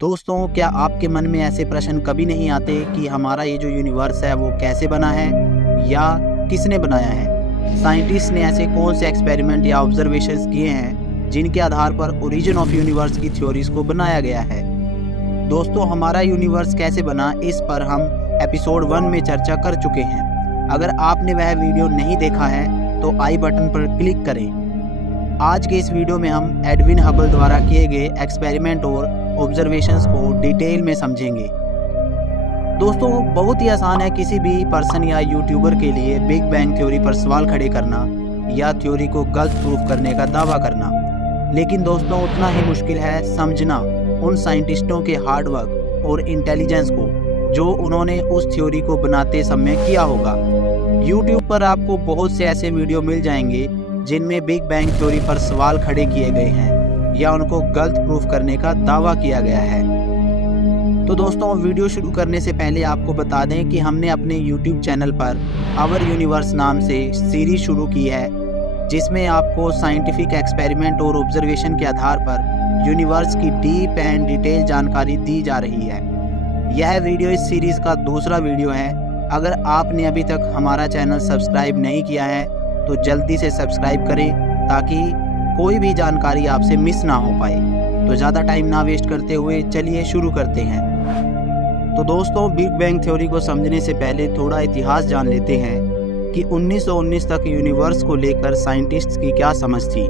दोस्तों, क्या आपके मन में ऐसे प्रश्न कभी नहीं आते कि हमारा ये जो यूनिवर्स है वो कैसे बना है या किसने बनाया है? साइंटिस्ट ने ऐसे कौन से एक्सपेरिमेंट या ऑब्जर्वेशंस किए हैं जिनके आधार पर ओरिजिन ऑफ यूनिवर्स की थ्योरीज को बनाया गया है? दोस्तों, हमारा यूनिवर्स कैसे बना, इस पर हम एपिसोड 1 में चर्चा कर चुके हैं। अगर आपने वह वीडियो नहीं देखा है तो आई बटन पर क्लिक करें। आज के इस वीडियो में हम एडविन हबल द्वारा किए गए एक्सपेरिमेंट और ऑब्जर्वेशंस को डिटेल में समझेंगे। दोस्तों, बहुत ही आसान है किसी भी पर्सन या यूट्यूबर के लिए बिग बैंग थ्योरी पर सवाल खड़े करना या थ्योरी को गलत प्रूफ करने का दावा करना, लेकिन दोस्तों उतना ही मुश्किल है समझना उन साइंटिस्टों के हार्ड वर्क और इंटेलिजेंस को जो उन्होंने उस थ्योरी को बनाते समय किया होगा। यूट्यूब पर आपको बहुत से ऐसे वीडियो मिल जाएंगे जिनमें बिग बैंग थ्योरी पर सवाल खड़े किए गए हैं या उनको गलत प्रूफ करने का दावा किया गया है। तो दोस्तों, वीडियो शुरू करने से पहले आपको बता दें कि हमने अपने YouTube channel per hour universe नाम से सीरीज शुरू की है, जिसमें आपको साइंटिफिक एक्सपेरिमेंट और ऑब्जर्वेशन के आधार पर यूनिवर्स की डीप एंड डिटेल जानकारी दी जा रही है। यह वीडियो इस सीरीज़ का दूसरा वीडियो है। अगर आपने अभी तक हमारा चैनल सब्सक्राइब नहीं किया है तो जल्दी से सब्सक्राइब करें ताकि कोई भी जानकारी आपसे मिस ना हो पाए। तो ज़्यादा टाइम ना वेस्ट करते हुए चलिए शुरू करते हैं। तो दोस्तों, बिग बैंग थ्योरी को समझने से पहले थोड़ा इतिहास जान लेते हैं कि 1919 तक यूनिवर्स को लेकर साइंटिस्ट्स की क्या समझ थी।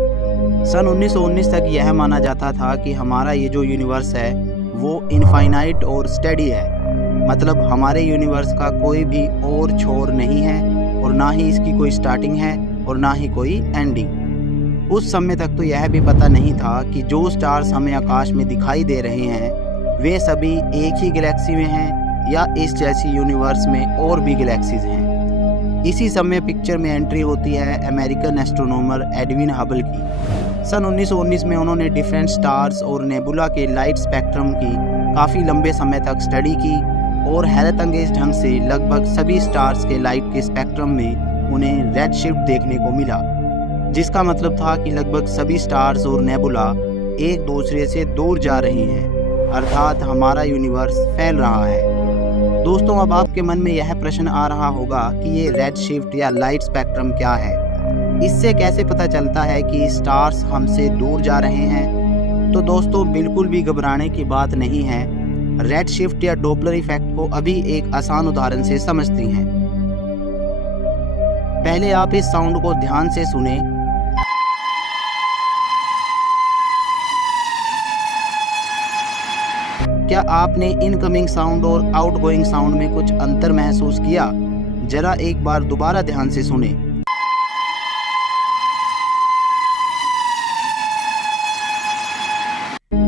सन 1919 तक यह माना जाता था कि हमारा ये जो यूनिवर्स है वो इनफाइनाइट और स्टेडी है, मतलब हमारे यूनिवर्स का कोई भी और छोर नहीं है और ना ही इसकी कोई स्टार्टिंग है और ना ही कोई एंडिंग। उस समय तक तो यह भी पता नहीं था कि जो स्टार्स हमें आकाश में दिखाई दे रहे हैं वे सभी एक ही गैलेक्सी में हैं या इस जैसी यूनिवर्स में और भी गैलेक्सीज हैं। इसी समय पिक्चर में एंट्री होती है अमेरिकन एस्ट्रोनॉमर एडविन हबल की। सन 1919 में उन्होंने डिफरेंट स्टार्स और नेबुला के लाइट स्पेक्ट्रम की काफ़ी लंबे समय तक स्टडी की और हैरत अंगेज ढंग से लगभग सभी स्टार्स के लाइट के स्पेक्ट्रम में उन्हें रेड शिफ्ट देखने को मिला, जिसका मतलब था कि लगभग सभी स्टार्स और नेबुला एक दूसरे से दूर जा रही हैं, अर्थात हमारा यूनिवर्स फैल रहा है। दोस्तों, अब आपके मन में यह प्रश्न आ रहा होगा कि ये रेड शिफ्ट या लाइट स्पेक्ट्रम क्या है, इससे कैसे पता चलता है कि स्टार्स हमसे दूर जा रहे हैं? तो दोस्तों, बिल्कुल भी घबराने की बात नहीं है। रेड शिफ्ट या डॉपलर इफेक्ट को अभी एक आसान उदाहरण से समझते हैं। पहले आप इस साउंड को ध्यान से सुने। क्या आपने इनकमिंग साउंड और आउटगोइंग साउंड में कुछ अंतर महसूस किया? जरा एक बार दोबारा ध्यान से सुने।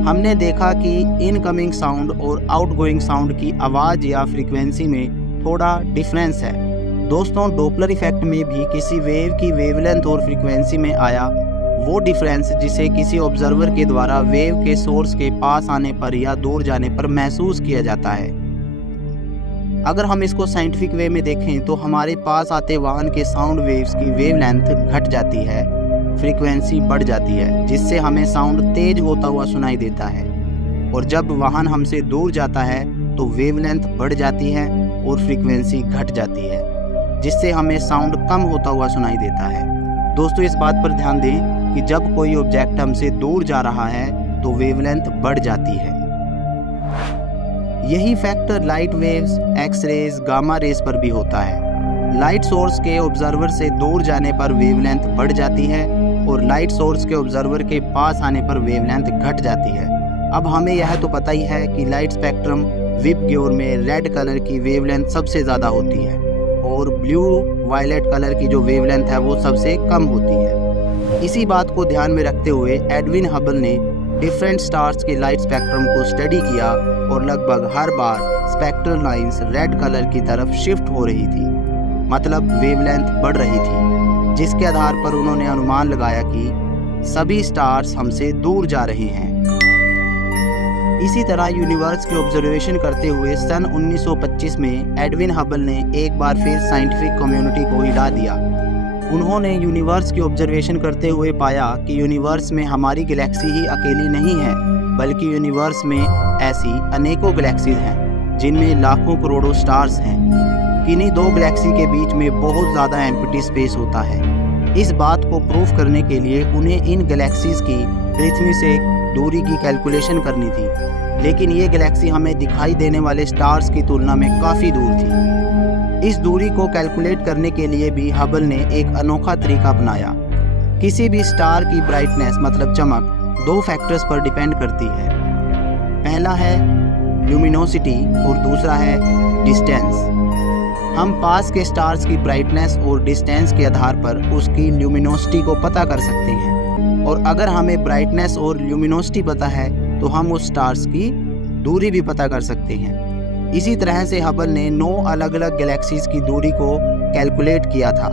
हमने देखा कि इनकमिंग साउंड और आउटगोइंग साउंड की आवाज़ या फ्रीक्वेंसी में थोड़ा डिफरेंस है। दोस्तों, डॉपलर इफेक्ट में भी किसी वेव की वेवलेंथ और फ्रीक्वेंसी में आया वो डिफरेंस जिसे किसी ऑब्जर्वर के द्वारा वेव के सोर्स के पास आने पर या दूर जाने पर महसूस किया जाता है। अगर हम इसको साइंटिफिक वे में देखें तो हमारे पास आते वाहन के साउंड वेव्स की वेवलेंथ घट जाती है, फ्रीक्वेंसी बढ़ जाती है, जिससे हमें साउंड तेज होता हुआ सुनाई देता है। और जब वाहन हमसे दूर जाता है तो वेवलेंथ बढ़ जाती है और फ्रीक्वेंसी घट जाती है, जिससे हमें साउंड कम होता हुआ सुनाई देता है। दोस्तों, इस बात पर ध्यान दें कि जब कोई ऑब्जेक्ट हमसे दूर जा रहा है तो वेवलेंथ बढ़ जाती है। यही factor light waves, X-rays, gamma rays पर भी होता है। लाइट सोर्स के ऑब्जर्वर से दूर जाने पर वेवलेंथ बढ़ जाती है और लाइट सोर्स के ऑब्जर्वर के पास आने पर वेवलेंथ घट जाती है। अब हमें यह तो पता ही है कि लाइट स्पेक्ट्रम विबग्योर में रेड कलर की वेवलेंथ सबसे ज़्यादा होती है और ब्लू वायलेट कलर की जो वेवलेंथ है वो सबसे कम होती है। इसी बात को ध्यान में रखते हुए एडविन हबल ने डिफरेंट स्टार्स के लाइट स्पेक्ट्रम को स्टडी किया और लगभग हर बार स्पेक्ट्रल लाइंस रेड कलर की तरफ शिफ्ट हो रही थी, मतलब वेवलेंथ बढ़ रही थी, जिसके आधार पर उन्होंने अनुमान लगाया कि सभी स्टार्स हमसे दूर जा रहे हैं। इसी तरह यूनिवर्स की ऑब्जर्वेशन करते हुए सन 1925 में एडविन हबल ने एक बार फिर साइंटिफिक कम्युनिटी को हिला दिया। उन्होंने यूनिवर्स की ऑब्जर्वेशन करते हुए पाया कि यूनिवर्स में हमारी गैलेक्सी ही अकेली नहीं है, बल्कि यूनिवर्स में ऐसी अनेकों गैलेक्सीज हैं जिनमें लाखों करोड़ों स्टार्स हैं। किन्हीं दो गैलेक्सी के बीच में बहुत ज़्यादा एम्प्टी स्पेस होता है। इस बात को प्रूफ करने के लिए उन्हें इन गैलेक्सीज की पृथ्वी से दूरी की कैलकुलेशन करनी थी, लेकिन ये गैलेक्सी हमें दिखाई देने वाले स्टार्स की तुलना में काफ़ी दूर थी। इस दूरी को कैलकुलेट करने के लिए भी हबल ने एक अनोखा तरीका अपनाया। किसी भी स्टार की ब्राइटनेस मतलब चमक दो फैक्टर्स पर डिपेंड करती है। पहला है ल्यूमिनोसिटी और दूसरा है डिस्टेंस। हम पास के स्टार्स की ब्राइटनेस और डिस्टेंस के आधार पर उसकी ल्यूमिनोसिटी को पता कर सकते हैं, और अगर हमें ब्राइटनेस और ल्यूमिनोसिटी पता है तो हम उस स्टार्स की दूरी भी पता कर सकते हैं। इसी तरह से हबल ने 9 अलग अलग गैलेक्सीज की दूरी को कैलकुलेट किया था।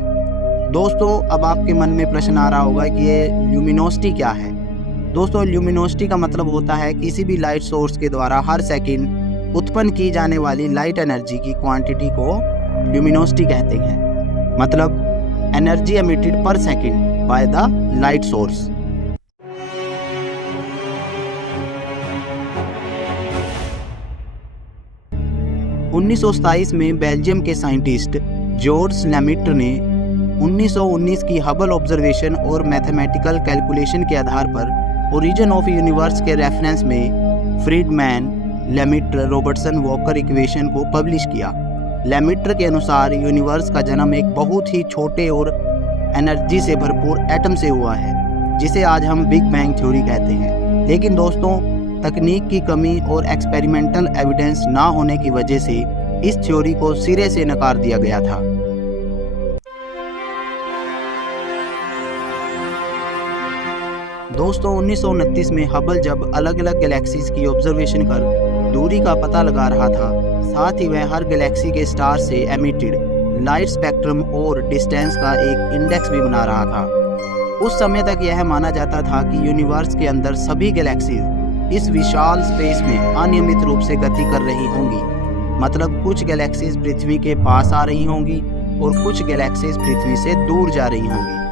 दोस्तों, अब आपके मन में प्रश्न आ रहा होगा कि ये ल्यूमिनोसिटी क्या है। दोस्तों, ल्यूमिनोसिटी का मतलब होता है किसी भी लाइट सोर्स के द्वारा हर सेकंड उत्पन्न की जाने वाली लाइट एनर्जी की क्वांटिटी को ल्यूमिनोसिटी कहते हैं। मतलब एनर्जी एमिटेड पर second by the light source. (1927) में बेल्जियम के साइंटिस्ट जॉर्ज लेमिट्र ने 1919 की हबल ऑब्जर्वेशन और मैथमेटिकल कैलकुलेशन के आधार पर ओरिजिन ऑफ यूनिवर्स के रेफरेंस में फ्रीडमैन, लेमिट्र, रॉबर्टसन वॉकर इक्वेशन को पब्लिश किया। लेमिट्र के अनुसार यूनिवर्स का जन्म एक बहुत ही छोटे और एनर्जी से भरपूर एटम से हुआ है, जिसे आज हम बिग बैंग थ्योरी कहते हैं। लेकिन दोस्तों, तकनीक की कमी और एक्सपेरिमेंटल एविडेंस ना होने की वजह से इस थ्योरी को सिरे से नकार दिया गया था। दोस्तों, 1929 में हबल जब अलग अलग गैलेक्सीज की ऑब्जर्वेशन कर दूरी का पता लगा रहा था, साथ ही वह हर गैलेक्सी के स्टार से एमिटेड लाइट स्पेक्ट्रम और डिस्टेंस का एक इंडेक्स भी बना रहा था। उस समय तक यह माना जाता था कि यूनिवर्स के अंदर सभी गैलेक्सीज इस विशाल स्पेस में अनियमित रूप से गति कर रही होंगी। मतलब कुछ गैलेक्सीज पृथ्वी के पास आ रही होंगी और कुछ गैलेक्सीज पृथ्वी से दूर जा रही होंगी।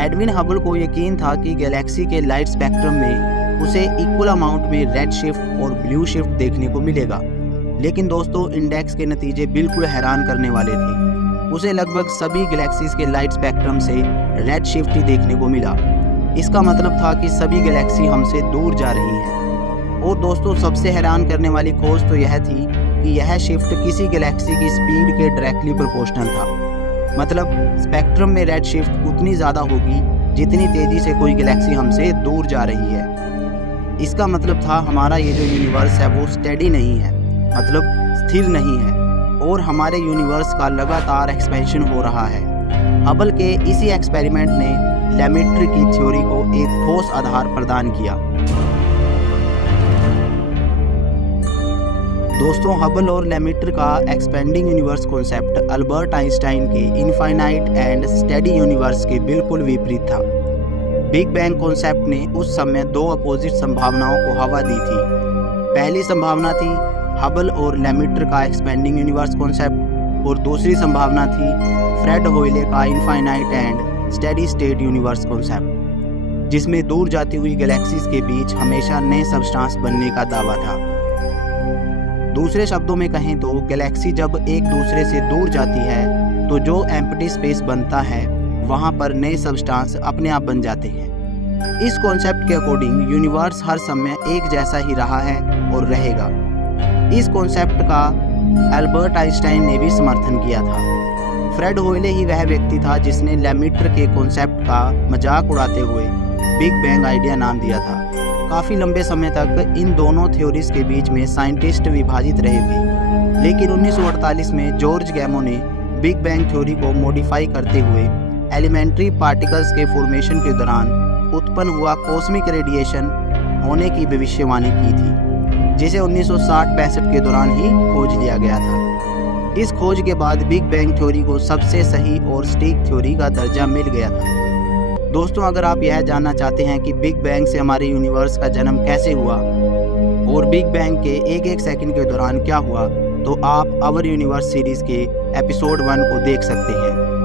एडविन हबल को यकीन था कि गैलेक्सी के लाइट स्पेक्ट्रम में उसे इक्वल अमाउंट में रेड शिफ्ट और ब्लू शिफ्ट देखने को मिलेगा। लेकिन दोस्तों, इंडेक्स के नतीजे बिल्कुल हैरान करने वाले थे। उसे लगभग सभी गैलेक्सीज के लाइट स्पेक्ट्रम से रेड शिफ्ट ही देखने को मिला। इसका मतलब था कि सभी गैलेक्सी हमसे दूर जा रही हैं। और दोस्तों, सबसे हैरान करने वाली खोज तो यह थी कि यह शिफ्ट किसी गैलेक्सी की स्पीड के डायरेक्टली प्रोपोर्शनल था। मतलब स्पेक्ट्रम में रेड शिफ्ट उतनी ज़्यादा होगी जितनी तेज़ी से कोई गैलेक्सी हमसे दूर जा रही है। इसका मतलब था हमारा ये जो यूनिवर्स है वो स्टेडी नहीं है, मतलब स्थिर नहीं है, और हमारे यूनिवर्स का लगातार एक्सपेंशन हो रहा है। हबल के इसी एक्सपेरिमेंट ने लेमिट्र की थ्योरी को एक ठोस आधार प्रदान किया। दोस्तों, हबल और लेमिट्र का expanding universe concept Albert Einstein के इनफाइनाइट एंड स्टेडी यूनिवर्स के बिल्कुल विपरीत था। बिग बैंग कॉन्सेप्ट ने उस समय दो अपोजिट संभावनाओं को हवा दी थी। पहली संभावना थी हबल और लेमिट्र का एक्सपेंडिंग यूनिवर्स कॉन्सेप्ट, और दूसरी संभावना थी फ्रेड होyle का infinite and steady state universe concept, जिसमें दूर जाती हुई गैलेक्सीज के बीच हमेशा नए सबस्टांस बनने का दावा था। दूसरे शब्दों में कहें तो गैलेक्सी जब एक दूसरे से दूर जाती है तो जो एम्प्टी स्पेस बनता है वहाँ पर नए सबस्टांस अपने आप बन जाते हैं। इस कॉन्सेप्ट के अकॉर्डिंग यूनिवर्स हर समय एक जैसा ही रहा है और रहेगा। इस कॉन्सेप्ट का अल्बर्ट आइंस्टाइन ने भी समर्थन किया था। फ्रेड होyle ही वह व्यक्ति था जिसने लेमिट्र के कॉन्सेप्ट का मजाक उड़ाते हुए बिग बैंग आइडिया नाम दिया था। काफ़ी लंबे समय तक इन दोनों थ्योरीज के बीच में साइंटिस्ट विभाजित रहे थे, लेकिन 1948 में जॉर्ज गैमो ने बिग बैंग थ्योरी को मॉडिफाई करते हुए एलिमेंट्री पार्टिकल्स के फॉर्मेशन के दौरान उत्पन्न हुआ कॉस्मिक रेडिएशन होने की भविष्यवाणी की थी, जिसे 1960-65 के दौरान ही खोज लिया गया था। इस खोज के बाद बिग बैंग थ्योरी को सबसे सही और सटीक थ्योरी का दर्जा मिल गया था। दोस्तों, अगर आप यह जानना चाहते हैं कि बिग बैंग से हमारे यूनिवर्स का जन्म कैसे हुआ और बिग बैंग के एक एक सेकंड के दौरान क्या हुआ, तो आप आवर यूनिवर्स सीरीज़ के एपिसोड 1 को देख सकते हैं।